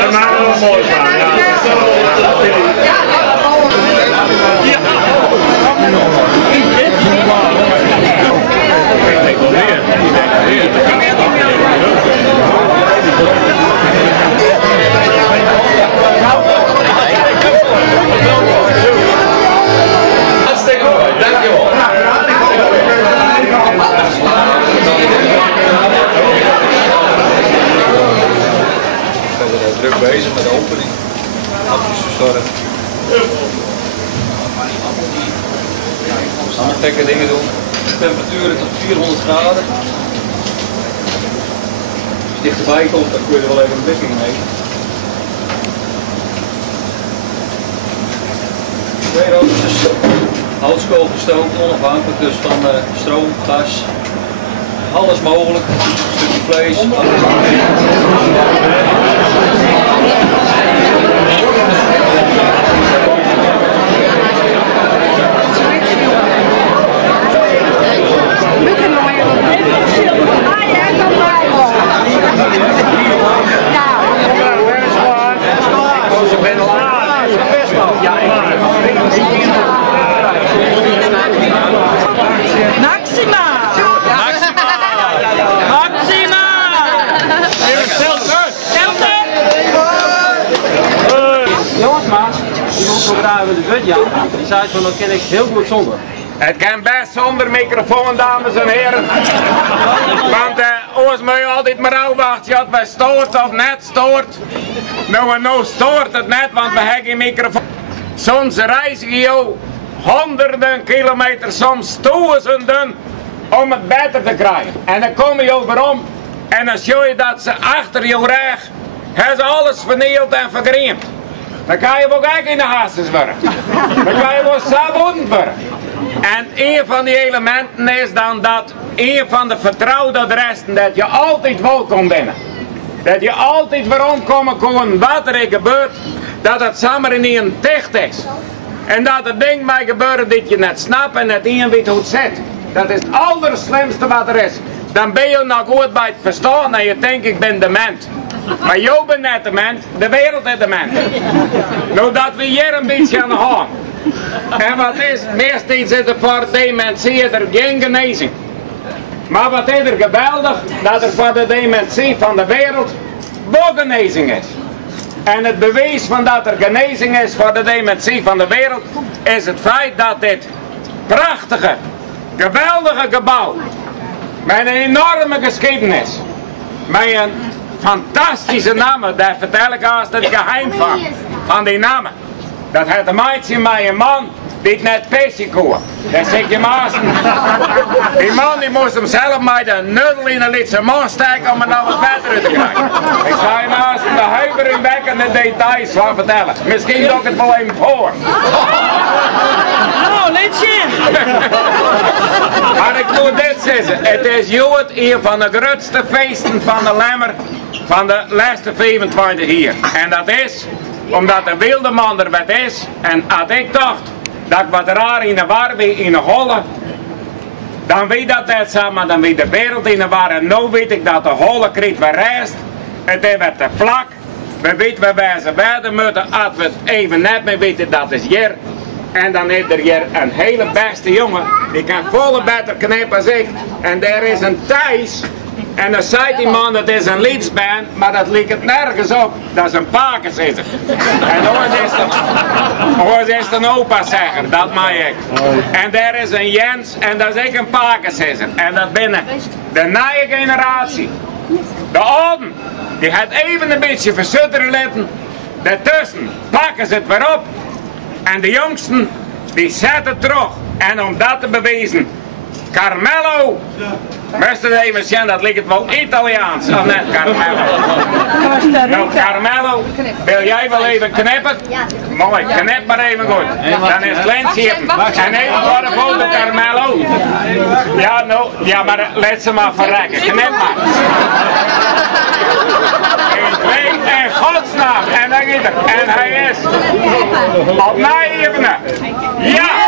Dat maakt er wel mooi van, ja. Hartstikke mooi, dankjewel. We zijn druk bezig met de opening. Hapjes verzorgd. Allemaal gekke dingen doen. Temperaturen tot 400 graden. Als je dichterbij komt, dan kun je er wel even een blikking mee. Twee roosters, houtskool gestookt, onafhankelijk dus van stroom, gas, alles mogelijk. Een stukje vlees. Die zei van, dat ken ik heel goed zonder. Het kan best zonder microfoon, dames en heren. Want ons moet je altijd maar afwachten, of het stoort of net stoort. Nou stoort het net, want we hebben geen microfoon. Soms reizen je honderden kilometers, soms duizenden, om het beter te krijgen. En dan kom je overom en dan zie je dat ze achter je rug hebben ze alles vernield en vergriemd. Dan kan je ook eigenlijk in de hasses worden. Dan kan je wel sabon worden. En een van die elementen is dan dat een van de vertrouwde adressen dat je altijd welkom bent. Dat je altijd waarom komen kon wat er gebeurt, dat het samen in een dicht is. En dat er dingen bij gebeuren dat je net snapt en dat iemand weet hoe het zit. Dat is het allerslimste wat er is. Dan ben je nog goed bij het verstaan en je denkt ik ben dement. Maar jij bent net dement, de wereld is dement. Nou dat we hier een beetje aan de hand. En wat is, meestal is er voor dementie er geen genezing. Maar wat is er geweldig, dat er voor de dementie van de wereld wel genezing is. En het bewijs van dat er genezing is voor de dementie van de wereld, is het feit dat dit prachtige, geweldige gebouw, met een enorme geschiedenis, met een fantastische namen, daar vertel ik als het geheim van die namen. Dat het een meisje met een man die net peesje koen. Dat zeg je maar. Die man die moest hem zelf met de nudel in een lietse man steken om er nou wat beter uit te krijgen. Ik ga je naast de huiver in weg en de details van vertellen. Misschien doe ik het wel even voor. Nou, liedje! Maar ik moet dit zeggen. Het is Jood een van de grootste feesten van de Lemmer van de laatste 25 jaar. En dat is omdat de wilde man er wat is. En als ik dacht dat ik wat raar in de war ben in de holle, dan weet dat het samen, dan weet de wereld in de war. En nu weet ik dat de holle krijgt weer rest. Het is wat te vlak. We weten waar ze werden moeten. Als we het even net mee weten, dat is hier. En dan is er hier een hele beste jongen. Die kan volle beter knippen als ik. En er is een Thijs. En dan zei die man dat is een leadsband, maar dat liep het nergens op. Dat is een pakenzisser. En ooit is het een opa-zegger, dat mag ik. En daar is een Jens en dat is ik een pakenzisser. En dat binnen de nieuwe generatie. De ouden, die gaat even een beetje versutteren laten. Daartussen pakken ze het weer op. En de jongsten, die zetten terug. En om dat te bewijzen, Carmelo, moest het even zien, dat lijkt wel Italiaans, of net Carmelo. Nou Carmelo, wil jij wel even knippen? Mooi, knip maar even goed. Dan is het lensjepen. En even voor de foto Carmelo. Ja, nou, ja maar laat ze maar verrekken, knip maar. 1, 2, en godsnaam. En dan gaat het. En hij is op mij even. Ja!